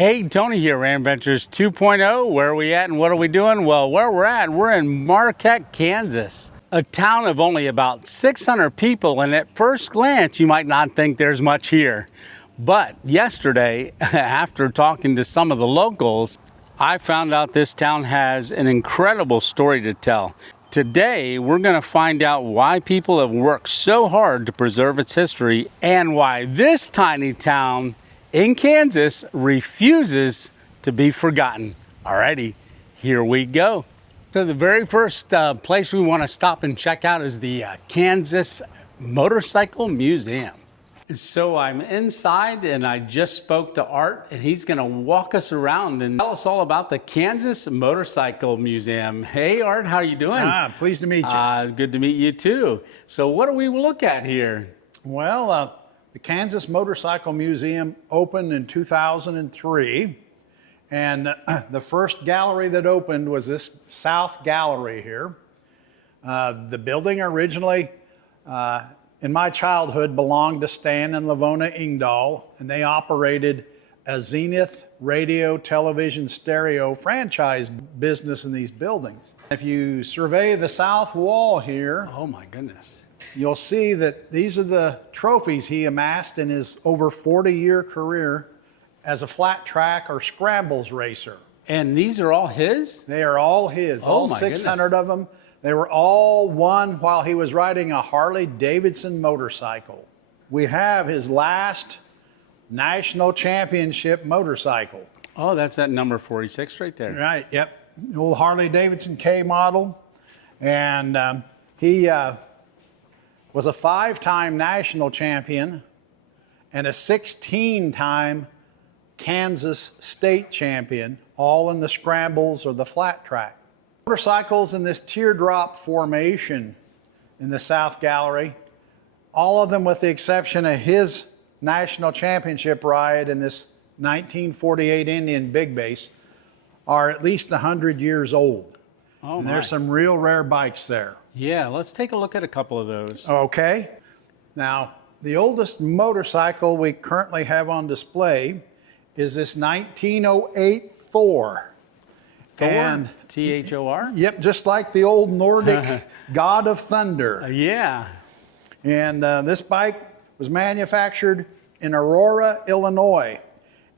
Hey, Tony here, Ram Ventures 2.0. Where are we at and what are we doing? Well, where we're at, we're in Marquette, Kansas, a town of only about 600 people, and at first glance, you might not think there's much here. But yesterday, after talking to some of the locals, I found out this town has an incredible story to tell. Today, we're going to find out why people have worked so hard to preserve its history and why this tiny town in Kansas refuses to be forgotten. Alrighty, here we go. So the very first place we want to stop and check out is the Kansas Motorcycle Museum. So I'm inside and I just spoke to Art and he's going to walk us around and tell us all about the Kansas Motorcycle Museum. Hey Art, how are you doing? Pleased to meet you. Good to meet you too. So what do we look at here? Well, the Kansas Motorcycle Museum opened in 2003, and the first gallery that opened was this South Gallery here. The building originally, in my childhood, belonged to Stan and Lavona Ingdahl, and they operated a Zenith radio, television, stereo franchise business in these buildings. If you survey the south wall here, oh my goodness, you'll see that these are the trophies he amassed in his over 40-year career as a flat track or scrambles racer. And these are all his? They are all his, all 600 of them. They were all won while he was riding a Harley Davidson motorcycle. We have his last national championship motorcycle. Oh, that's that number 46 right there. Right, yep. The old Harley Davidson K model. And he was a 5-time national champion and a 16-time Kansas state champion, all in the scrambles or the flat track. Motorcycles in this teardrop formation in the South Gallery, all of them with the exception of his national championship ride in this 1948 Indian Big Base, are at least 100 years old. Oh, and there's some real rare bikes there. Yeah, let's take a look at a couple of those. Okay. Now, the oldest motorcycle we currently have on display is this 1908 Thor. Thor? T-H-O-R? Yep, just like the old Nordic god of thunder. Yeah. And this bike was manufactured in Aurora, Illinois,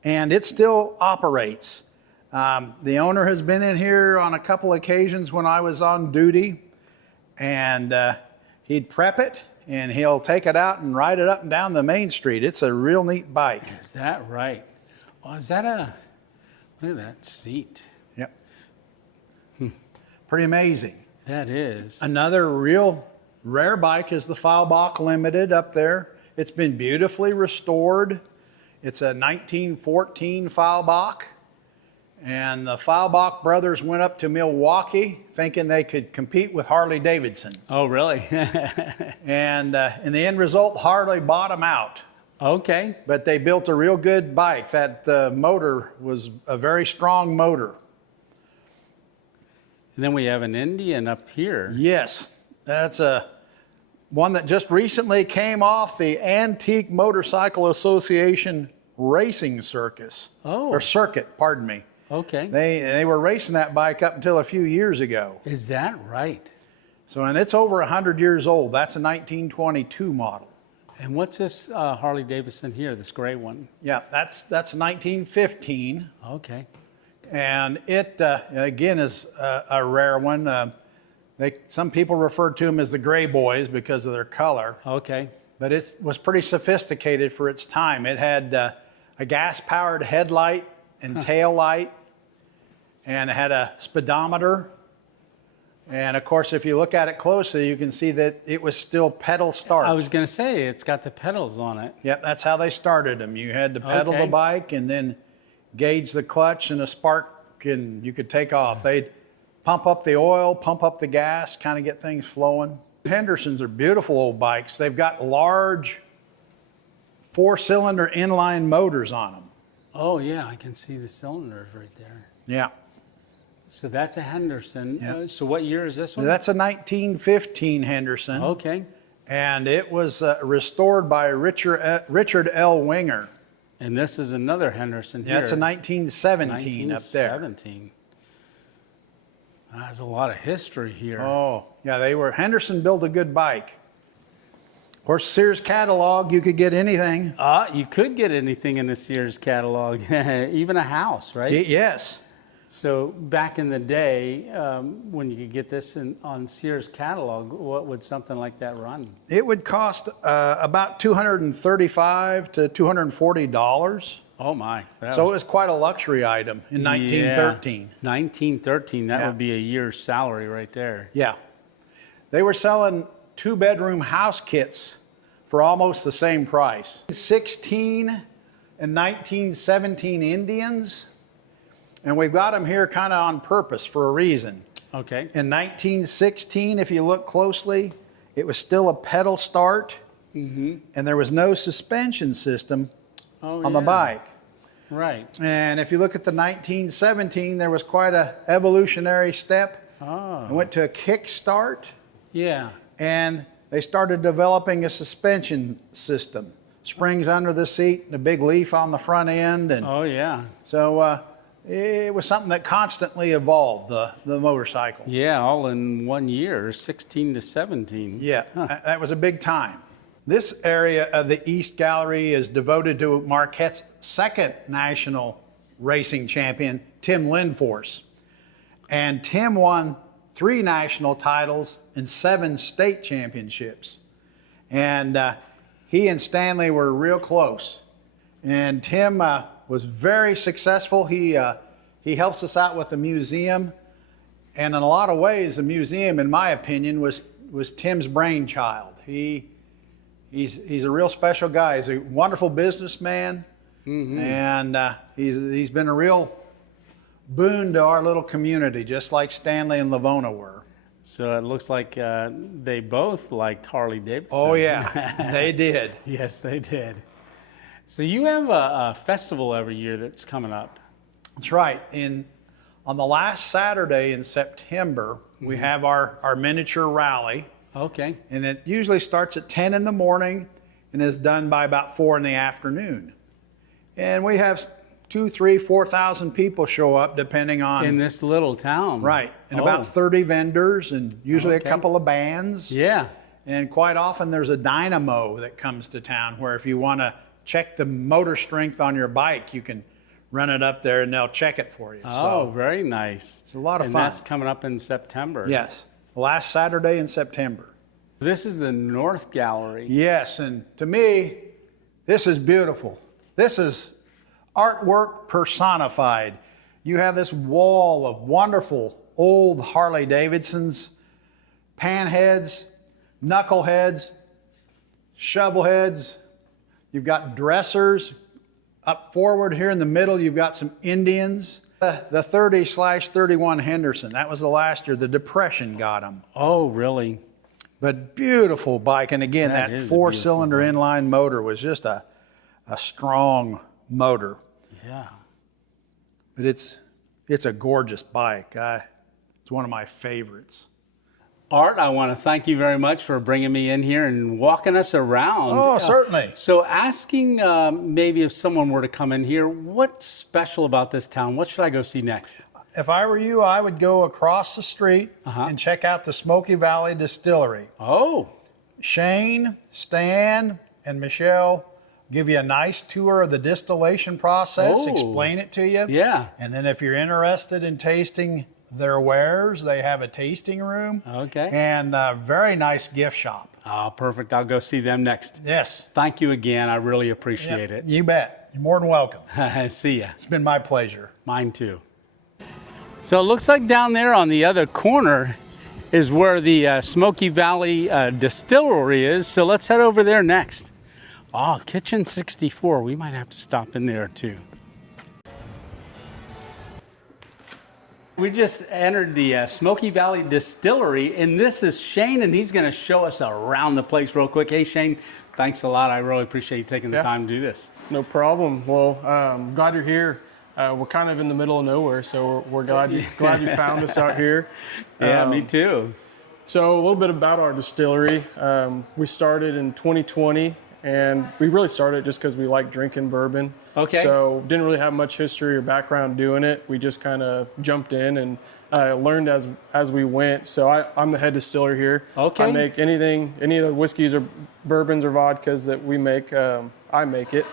and it still operates. The owner has been in here on a couple occasions when I was on duty, and he'd prep it and he'll take it out and ride it up and down the main street. It's a real neat bike. Is that right? Oh, is that a, look at that seat. Yep. Pretty amazing. That is. Another real rare bike is the Feilbach Limited up there. It's been beautifully restored. It's a 1914 Feilbach. And the Feilbach brothers went up to Milwaukee thinking they could compete with Harley Davidson. Oh, really? And in the end result, Harley bought them out. Okay. But they built a real good bike. That motor was a very strong motor. And then we have an Indian up here. Yes, that's one that just recently came off the Antique Motorcycle Association racing circus. Oh. Or circuit, pardon me. Okay. They were racing that bike up until a few years ago. Is that right? So, and it's over 100 years old. That's a 1922 model. And what's this Harley Davidson here, this gray one? Yeah, that's 1915. Okay. And it, again, is a rare one. Some people refer to them as the Gray Boys because of their color. Okay. But it was pretty sophisticated for its time. It had a gas-powered headlight and tail light, and it had a speedometer. And of course, if you look at it closely, you can see that it was still pedal start. I was going to say, it's got the pedals on it. Yep, that's how they started them. You had to pedal the bike and then gauge the clutch and a spark, and you could take off. They'd pump up the oil, pump up the gas, kind of get things flowing. Hendersons are beautiful old bikes. They've got large 4-cylinder inline motors on them. Oh, yeah, I can see the cylinders right there. Yeah. So that's a Henderson. Yep. So what year is this one? That's a 1915 Henderson. Okay. And it was restored by Richard L. Winger. And this is another Henderson here. That's a 1917 up there. 1917. There's a lot of history here. Oh, yeah, Henderson built a good bike. Of course, Sears catalog, you could get anything. You could get anything in the Sears catalog, even a house, right? Yes. So back in the day, when you could get this on Sears catalog, what would something like that run? It would cost about $235 to $240. Oh my! So it was quite a luxury item in 1913. Yeah, 1913, that would be a year's salary right there. Yeah. They were selling 2-bedroom house kits for almost the same price. 16 and 1917 Indians, and we've got them here kind of on purpose for a reason. Okay. In 1916, if you look closely, it was still a pedal start, and there was no suspension system on the bike. Right. And if you look at the 1917, there was quite an evolutionary step. Oh. It went to a kick start. Yeah. And they started developing a suspension system. Springs under the seat, and a big leaf on the front end. And oh, yeah. so it was something that constantly evolved, the motorcycle. Yeah, all in 1 year, 16 to 17. Yeah, that was a big time. This area of the East Gallery is devoted to Marquette's second national racing champion, Tim Lindforce. And Tim won 3 national titles and 7 state championships. And he and Stanley were real close. And Tim was very successful. He helps us out with the museum. And in a lot of ways, the museum, in my opinion, was Tim's brainchild. He's a real special guy. He's a wonderful businessman, and he's been a real boon to our little community, just like Stanley and Lavona were. So it looks like they both liked Harley Davidson. Oh yeah, they did. Yes, they did. So you have a festival every year that's coming up. That's right. On the last Saturday in September, we have our miniature rally. Okay. And it usually starts at 10 in the morning and is done by about 4 in the afternoon. And we have 2,000, 3,000, 4,000 people show up depending on... In this little town. Right. And about 30 vendors and usually a couple of bands. Yeah. And quite often there's a dynamo that comes to town where if you want to check the motor strength on your bike, you can run it up there and they'll check it for you. Oh, so, very nice. It's a lot of fun. And that's coming up in September. Yes. Last Saturday in September. This is the North Gallery. Yes, and to me, this is beautiful. This is artwork personified. You have this wall of wonderful old Harley Davidsons, panheads, knuckleheads, shovelheads. You've got dressers. Up forward here in the middle, you've got some Indians. The 30/31 Henderson, that was the last year. The Depression got them. Oh, really? But beautiful bike. And again, that 4-cylinder inline motor was just a strong motor. Yeah. But it's a gorgeous bike. It's one of my favorites. Art, I want to thank you very much for bringing me in here and walking us around. Oh, certainly. So asking maybe if someone were to come in here, what's special about this town? What should I go see next? If I were you, I would go across the street and check out the Smoky Valley Distillery. Oh. Shane, Stan, and Michelle give you a nice tour of the distillation process, explain it to you. Yeah. And then if you're interested in tasting their wares, they have a tasting room. Okay. And a very nice gift shop. Oh, perfect. I'll go see them next. Yes. Thank you again. I really appreciate it. You bet. You're more than welcome. See ya. It's been my pleasure. Mine too. So it looks like down there on the other corner is where the Smoky Valley Distillery is. So let's head over there next. Oh, Kitchen 64. We might have to stop in there too. We just entered the Smoky Valley Distillery, and this is Shane, and he's going to show us around the place real quick. Hey, Shane, thanks a lot. I really appreciate you taking the time to do this. No problem. Well, glad you're here. We're kind of in the middle of nowhere, so we're glad you found us out here. Yeah, me too. So a little bit about our distillery. We started in 2020 and we really started just because we like drinking bourbon. Okay. So didn't really have much history or background doing it. We just kind of jumped in and learned as we went. So I'm the head distiller here. Okay. I make any of the whiskeys or bourbons or vodkas that we make, I make it.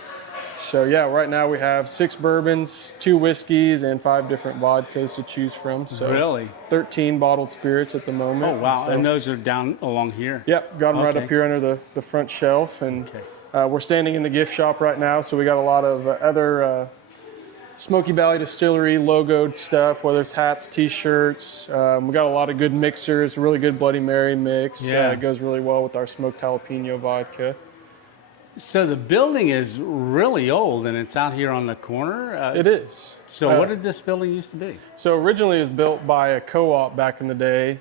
So yeah, right now we have 6 bourbons, 2 whiskeys, and 5 different vodkas to choose from. So Really? 13 bottled spirits at the moment. Oh, wow. So, And those are down along here? yep, got them right Okay. up here under the front shelf. And Okay. we're standing in the gift shop right now, so we got a lot of other Smoky Valley Distillery logoed stuff, whether it's hats, t-shirts. We got a lot of good mixers, really good Bloody Mary mix. Yeah. It goes really well with our smoked jalapeno vodka. So the building is really old, and it's out here on the corner? It is. So what did this building used to be? So originally it was built by a co-op back in the day.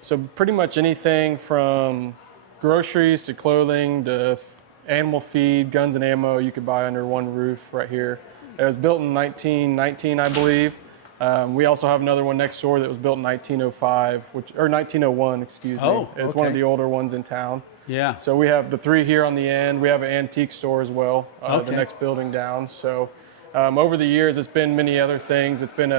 So pretty much anything from groceries to clothing to animal feed, guns and ammo you could buy under one roof right here. It was built in 1919, I believe. We also have another one next door that was built in 1905, or 1901, excuse me. Oh, It's one of okay. the older ones in town. Yeah. So we have the 3 here on the end. We have an antique store as well, Okay. the next building down. So over the years, it's been many other things. It's been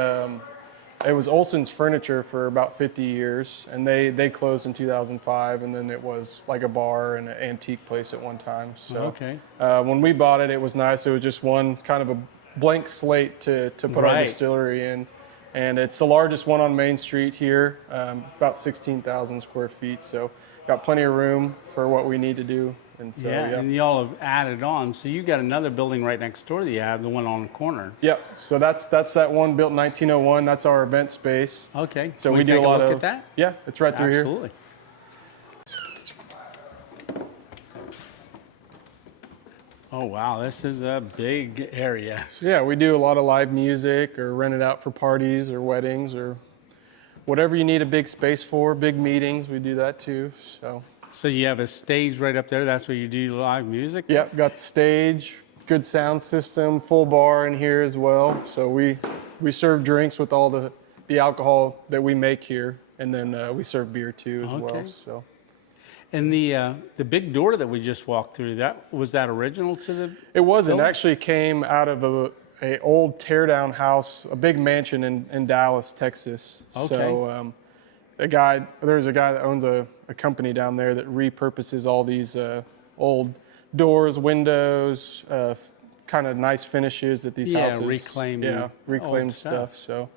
it was Olson's Furniture for about 50 years, and they closed in 2005, and then it was like a bar and an antique place at one time. So Okay. when we bought it, it was nice. It was just one kind of a blank slate to put our Right. distillery in. And it's the largest one on Main Street here, about 16,000 square feet. So got plenty of room for what we need to do. And so, Yeah, yeah. and y'all have added on. So you got another building right next door that you have, the one on the corner. Yep. So that's that one built in 1901. That's our event space. Okay. So Can we do take a lot look of at that? Yeah, it's right through here. Absolutely. Oh, wow. This is a big area. So yeah, we do a lot of live music or rent it out for parties or weddings or whatever you need a big space for, big meetings. We do that too. So you have a stage right up there. That's where you do live music? Yep, got the stage, good sound system, full bar in here as well. So we serve drinks with all the alcohol that we make here, and then we serve beer too as well. Okay. So And the big door that we just walked through, was that original to the? it wasn't. building? Actually came out of a old teardown house, a big mansion in Dallas, Texas. Okay. So there's a guy that owns a company down there that repurposes all these old doors, windows, kind of nice finishes that these Yeah, houses. reclaiming reclaimed old stuff. stuff. So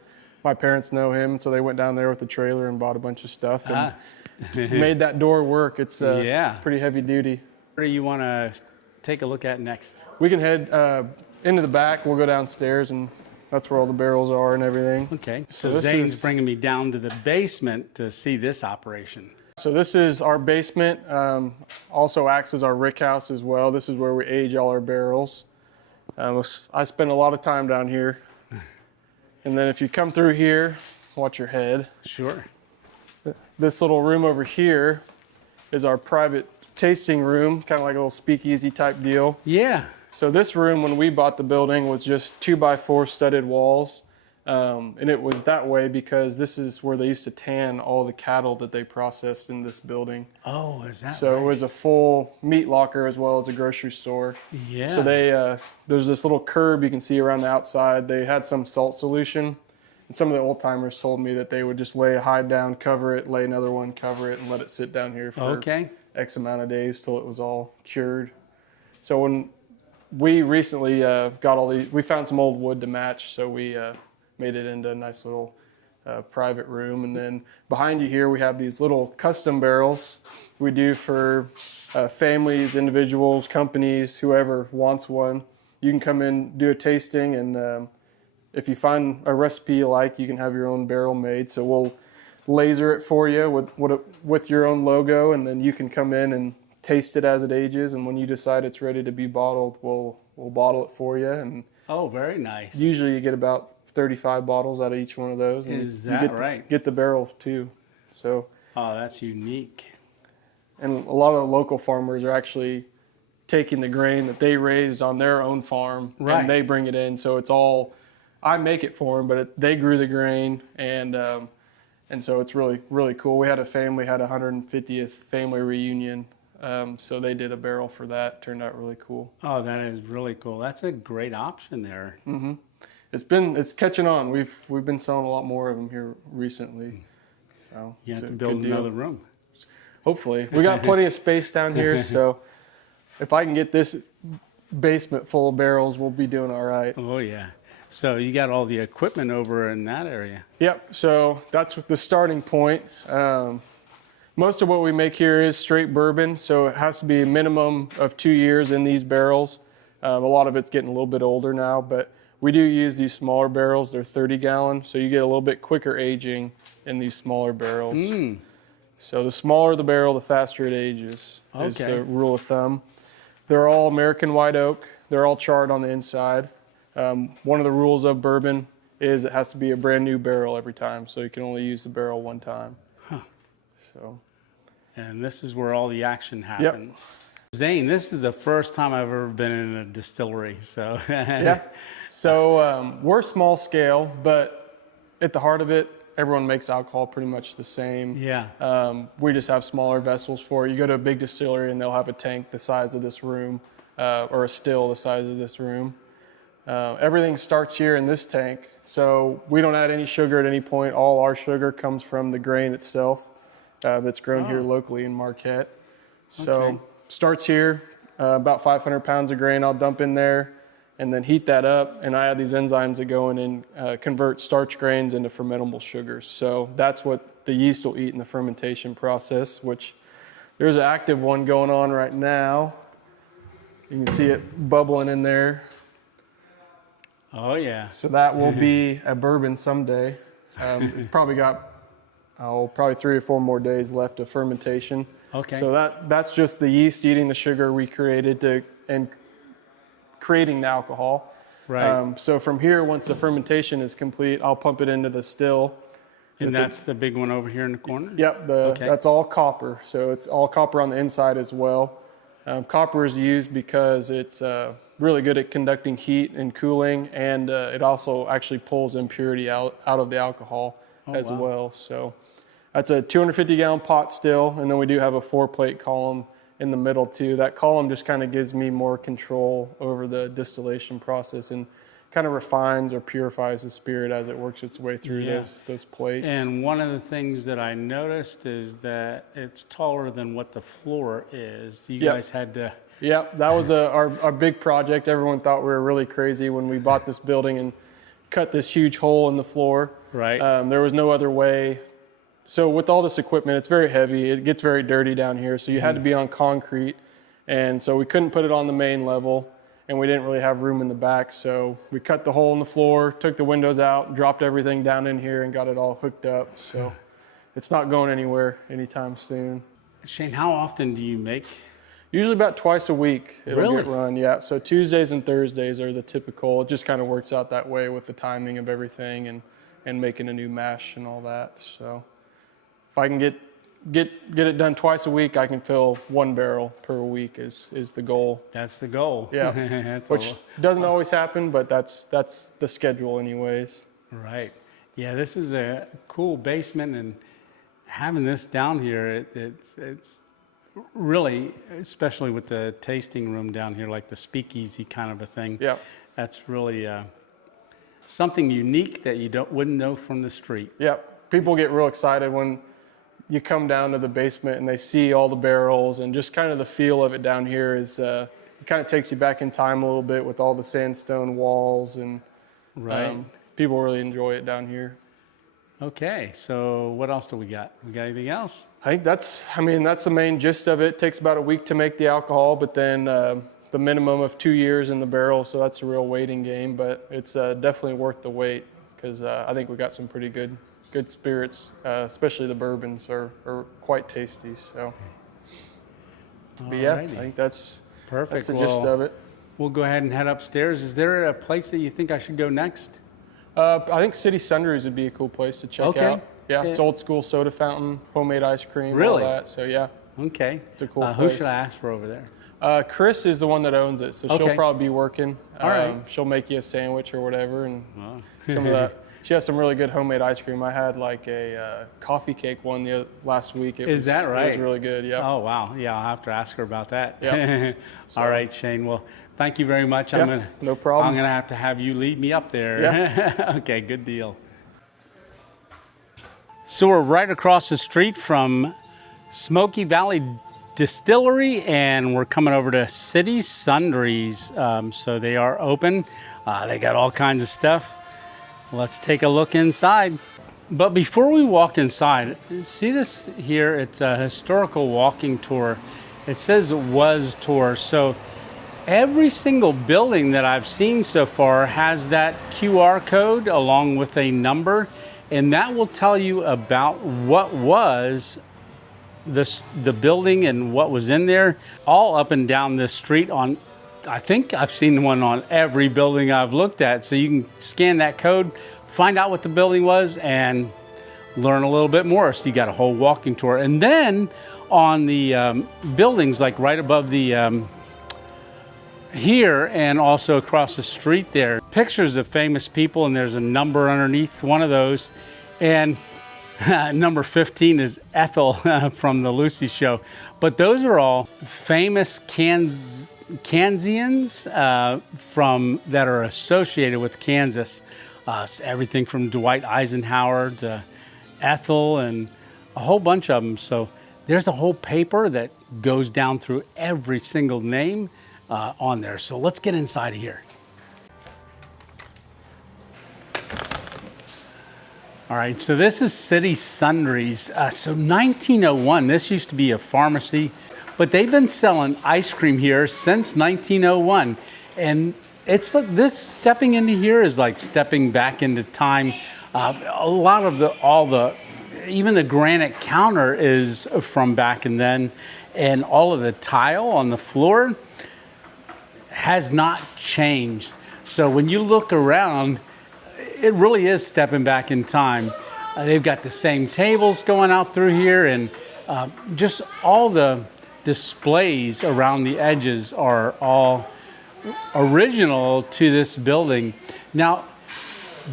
my parents know him, so they went down there with the trailer and bought a bunch of stuff and made that door work. It's Yeah. pretty heavy duty. What do you want to take a look at next? We can head into the back. We'll go downstairs, and that's where all the barrels are and everything. Okay. So this Zane's is- bringing me down to the basement to see this operation. So this is our basement. Also acts as our rick house as well. This is where we age all our barrels. I spend a lot of time down here. And then if you come through here, watch your head. Sure. This little room over here is our private tasting room, kind of like a little speakeasy type deal. Yeah. So this room, when we bought the building, was just 2x4 studded walls. And it was that way because this is where they used to tan all the cattle that they processed in this building. Oh, is that So right? it was a full meat locker as well as a grocery store. Yeah. So there's this little curb you can see around the outside. They had some salt solution. And some of the old timers told me that they would just lay a hide down, cover it, lay another one, cover it, and let it sit down here for Okay. X amount of days till it was all cured. So when we recently got all these, we found some old wood to match, so we made it into a nice little private room. And then behind you here, we have these little custom barrels we do for families, individuals, companies, whoever wants one. You can come in, do a tasting, and if you find a recipe you like, you can have your own barrel made. So we'll laser it for you with your own logo, and then you can come in and taste it as it ages. And when you decide it's ready to be bottled, we'll bottle it for you. And Oh, very nice. usually you get about 35 bottles out of each one of those. And Is you that get right? Get the barrel too. So, Oh, that's unique. and a lot of local farmers are actually taking the grain that they raised on their own farm, Right. and they bring it in. So it's all, I make it for them, but they grew the grain, and so it's really, really cool. We had a 150th family reunion So they did a barrel for that. Turned out really cool. Oh, that is really cool. That's a great option there. Mm-hmm. It's catching on. We've been selling a lot more of them here recently. So You have it's to a build good deal. another room. Hopefully, we got plenty of space down here. So if I can get this basement full of barrels, we'll be doing all right. Oh yeah. So you got all the equipment over in that area. Yep. So that's the starting point. Most of what we make here is straight bourbon, so it has to be a minimum of 2 years in these barrels. A lot of it's getting a little bit older now, but we do use these smaller barrels. They're 30 gallon, so you get a little bit quicker aging in these smaller barrels. So the smaller the barrel, the faster it ages. Is the rule of thumb. They're all American white oak. They're all charred on the inside. One of the rules of bourbon is it has to be a brand new barrel every time, so you can only use the barrel one time. So, and this is where all the action happens. Yep. Zane, this is the first time I've ever been in a distillery. So yeah. So we're small scale, but at the heart of it, everyone makes alcohol pretty much the same. Yeah. We just have smaller vessels for it. You go to a big distillery and they'll have a tank the size of this room, or a still the size of this room. Everything starts here in this tank. So we don't add any sugar at any point. All our sugar comes from the grain itself. That's grown here locally in Marquette. So starts here, about 500 pounds of grain I'll dump in there and then heat that up, and I add these enzymes that go in and convert starch grains into fermentable sugars. So that's what the yeast will eat in the fermentation process, which there's an active one going on right now. You can see it bubbling in there. Oh yeah. So that will be a bourbon someday. It's probably got probably 3 or 4 more days left of fermentation. Okay. So that's just the yeast eating the sugar we created and creating the alcohol. Right. So from here, once the fermentation is complete, I'll pump it into the still. And that's the big one over here in the corner? Yep. That's all copper. So it's all copper on the inside as well. Copper is used because it's really good at conducting heat and cooling, and it also actually pulls impurity out of the alcohol as well. So that's a 250 gallon pot still, and then we do have a 4-plate column in the middle too. That column just kind of gives me more control over the distillation process and kind of refines or purifies the spirit as it works its way through those plates. And one of the things that I noticed is that it's taller than what the floor is. You guys had to... Yep, that was our big project. Everyone thought we were really crazy when we bought this building and cut this huge hole in the floor. Right. There was no other way. So with all this equipment, it's very heavy. It gets very dirty down here. So you had to be on concrete. And so we couldn't put it on the main level, and we didn't really have room in the back. So we cut the hole in the floor, took the windows out, dropped everything down in here, and got it all hooked up. So it's not going anywhere anytime soon. Shane, how often do you make? Usually about twice a week it'll get run, yeah. So Tuesdays and Thursdays are the typical. It just kind of works out that way with the timing of everything and making a new mash and all that. So if I can get it done twice a week, I can fill 1 barrel per week is the goal. That's the goal. Yeah, which doesn't always happen, but that's the schedule anyways. Right. Yeah, this is a cool basement, and having this down here, it's really, especially with the tasting room down here, like the speakeasy kind of a thing. Yeah. That's really something unique that you wouldn't know from the street. Yeah. People get real excited when you come down to the basement and they see all the barrels, and just kind of the feel of it down here is it kind of takes you back in time a little bit with all the sandstone walls, and people really enjoy it down here. Okay, so what else do we got? We got anything else? I think that's the main gist of it. It takes about a week to make the alcohol, but then the minimum of 2 years in the barrel, so that's a real waiting game, but it's definitely worth the wait, because I think we got some pretty good spirits, especially the bourbons are quite tasty. So, but yeah, I think that's perfect. That's the gist of it. We'll go ahead and head upstairs. Is there a place that you think I should go next? I think City Sundries would be a cool place to check out. Yeah, it's old school soda fountain, homemade ice cream, all that. So yeah. Okay. It's a cool place. Who should I ask for over there? Chris is the one that owns it, so she'll probably be working. All right. She'll make you a sandwich or whatever, and some of that she has some really good homemade ice cream. I had like a coffee cake one last week. Is that right? It was really good, yeah. Oh, wow. Yeah, I'll have to ask her about that. Yeah. All right, Shane. Well, thank you very much. Yeah, no problem. I'm going to have you lead me up there. Yeah. Okay, good deal. So we're right across the street from Smoky Valley Distillery, and we're coming over to City Sundries. So they are open. They got all kinds of stuff. Let's take a look inside. But before we walk inside, see this here? It's a historical walking tour. It says was tour. So every single building that I've seen so far has that QR code along with a number, and that will tell you about what was the building and what was in there, all up and down this street. On, I think I've seen one on every building I've looked at. So you can scan that code, find out what the building was, and learn a little bit more. So you got a whole walking tour. And then on the buildings, like right above the here and also across the street there, pictures of famous people, and there's a number underneath one of those. And number 15 is Ethel from the Lucy Show. But those are all famous Kansans that are associated with Kansas. Everything from Dwight Eisenhower to Ethel and a whole bunch of them. So there's a whole paper that goes down through every single name on there. So let's get inside of here. All right, so this is City Sundries. So 1901, this used to be a pharmacy, but they've been selling ice cream here since 1901. And it's like this, stepping into here is like stepping back into time. A lot of even the granite counter is from back and then, and all of the tile on the floor has not changed. So when you look around, it really is stepping back in time. They've got the same tables going out through here, and just all the displays around the edges are all original to this building. Now,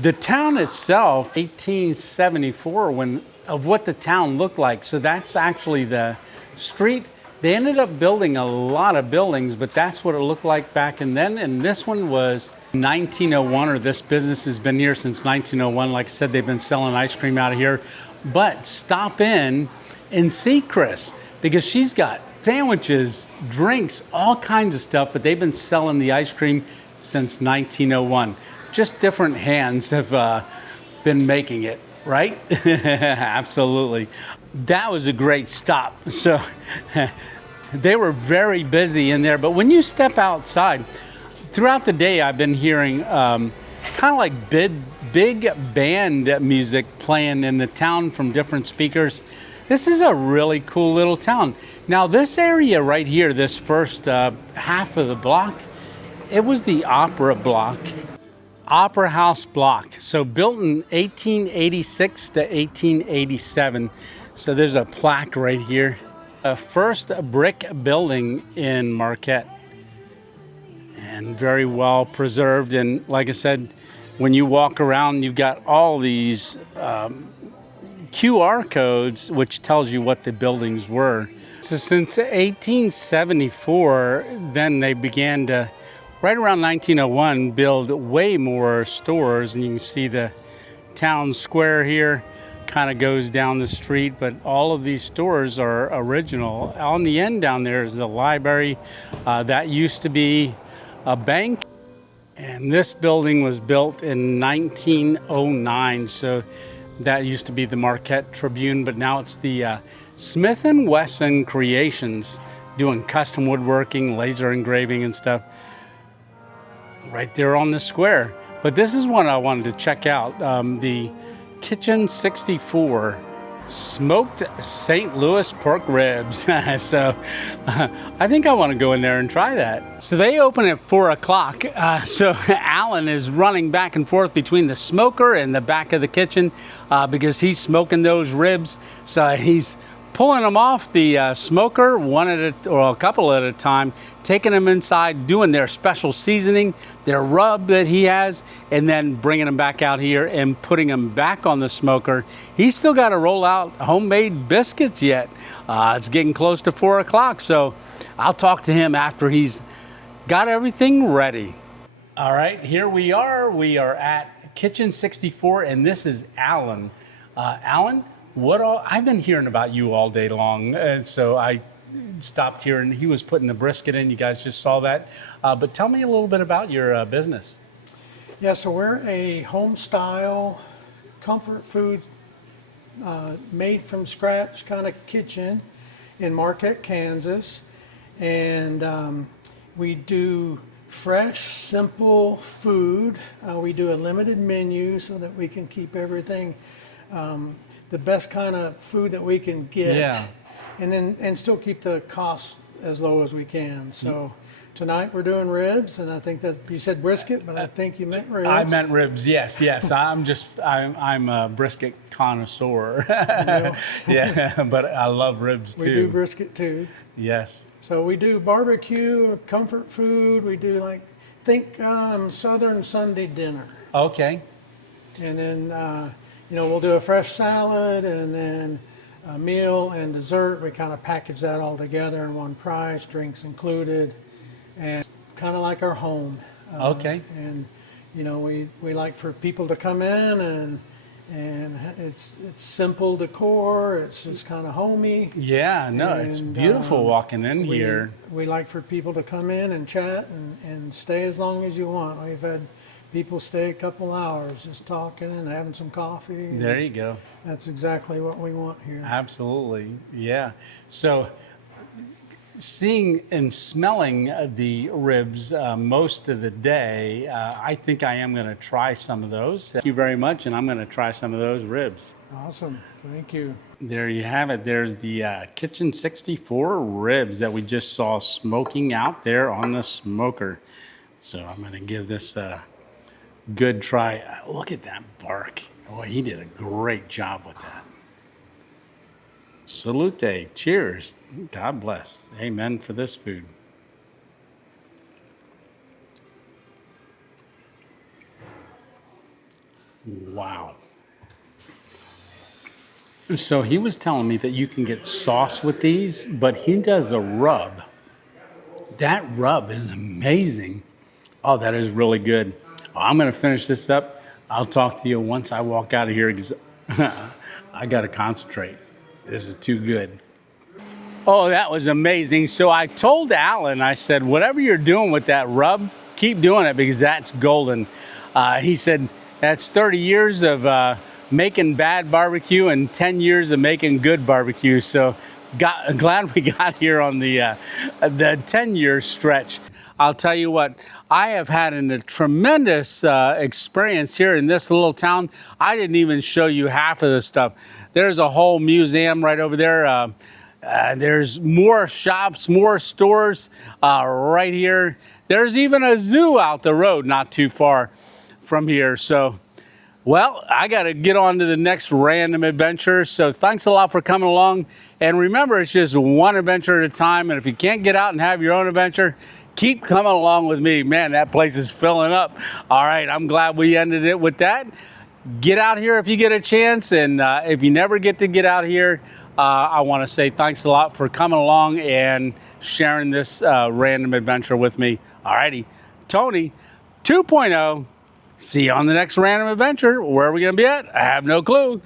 the town itself, 1874, of what the town looked like. So that's actually the street. They ended up building a lot of buildings, but that's what it looked like back and then. And this one was 1901, or this business has been here since 1901. Like I said, they've been selling ice cream out of here. But stop in and see Chris, because she's got sandwiches, drinks, all kinds of stuff, but they've been selling the ice cream since 1901. Just different hands have been making it, right? Absolutely. That was a great stop. So they were very busy in there. But when you step outside, throughout the day, I've been hearing kind of like big band music playing in the town from different speakers. This is a really cool little town. Now, this area right here, this first half of the block, it was the Opera Block, Opera House Block. So built in 1886 to 1887. So there's a plaque right here. First brick building in Marquette. And very well preserved. And like I said, when you walk around, you've got all these QR codes, which tells you what the buildings were. So since 1874, then they began to, right around 1901, build way more stores. And you can see the town square here kind of goes down the street, but all of these stores are original. On the end down there is the library. That used to be a bank. And this building was built in 1909. So that used to be the Marquette Tribune, but now it's the Smith & Wesson Creations, doing custom woodworking, laser engraving and stuff, right there on the square. But this is one I wanted to check out, the Kitchen 64 smoked St. Louis pork ribs. So I think I want to go in there and try that. So they open at 4 o'clock. So Alan is running back and forth between the smoker and the back of the kitchen because he's smoking those ribs. So he's pulling them off the smoker or a couple at a time, taking them inside, doing their special seasoning, their rub that he has, and then bringing them back out here and putting them back on the smoker. He's still got to roll out homemade biscuits yet. It's getting close to 4 o'clock, so I'll talk to him after he's got everything ready. All right, here we are. We are at Kitchen 64, and this is Alan. Alan, I've been hearing about you all day long, and so I stopped here, and he was putting the brisket in. You guys just saw that. But tell me a little bit about your business. Yeah, so we're a home-style comfort food, made from scratch kind of kitchen in Marquette, Kansas, and we do fresh, simple food. We do a limited menu so that we can keep everything the best kind of food that we can get, Yeah. and still keep the cost as low as we can. So tonight we're doing ribs, and I think you said brisket, but I think you meant ribs. I meant ribs, yes. I'm a brisket connoisseur. Yeah, but I love ribs too. We do brisket too. Yes. So we do barbecue, comfort food. We do think Southern Sunday dinner. Okay. And then, we'll do a fresh salad and then a meal and dessert. We kind of package that all together in one price, drinks included, and kind of like our home. Okay. And, we like for people to come in and it's simple decor. It's just kind of homey. Yeah, no, it's beautiful walking in here. We like for people to come in and chat and stay as long as you want. We've had people stay a couple hours just talking and having some coffee. There you go. That's exactly what we want here. Absolutely, yeah. So seeing and smelling the ribs most of the day, I think I am going to try some of those. Thank you very much, and I'm going to try some of those ribs. Awesome, thank you. There you have it. There's the Kitchen 64 ribs that we just saw smoking out there on the smoker. So I'm going to give this a good try. Look at that bark. Boy, he did a great job with that. Salute. Cheers. God bless. Amen for this food. Wow. So he was telling me that you can get sauce with these, but he does a rub. That rub is amazing. Oh, that is really good. Well, I'm going to finish this up. I'll talk to you once I walk out of here because I got to concentrate. This is too good. Oh, that was amazing. So I told Alan, I said, whatever you're doing with that rub, keep doing it because that's golden. He said, that's 30 years of making bad barbecue and 10 years of making good barbecue. So glad we got here on the 10-year stretch. I'll tell you what, I have had a tremendous experience here in this little town. I didn't even show you half of the stuff. There's a whole museum right over there. There's more shops, more stores right here. There's even a zoo out the road, not too far from here. So, well, I got to get on to the next random adventure. So thanks a lot for coming along. And remember, it's just one adventure at a time. And if you can't get out and have your own adventure, keep coming along with me. Man, that place is filling up. All right, I'm glad we ended it with that. Get out here if you get a chance. And if you never get to get out here, I want to say thanks a lot for coming along and sharing this random adventure with me. All righty, Tony 2.0. See you on the next random adventure. Where are we going to be at? I have no clue.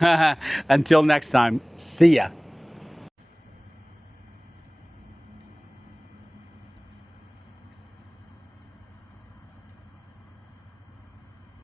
Until next time, see ya.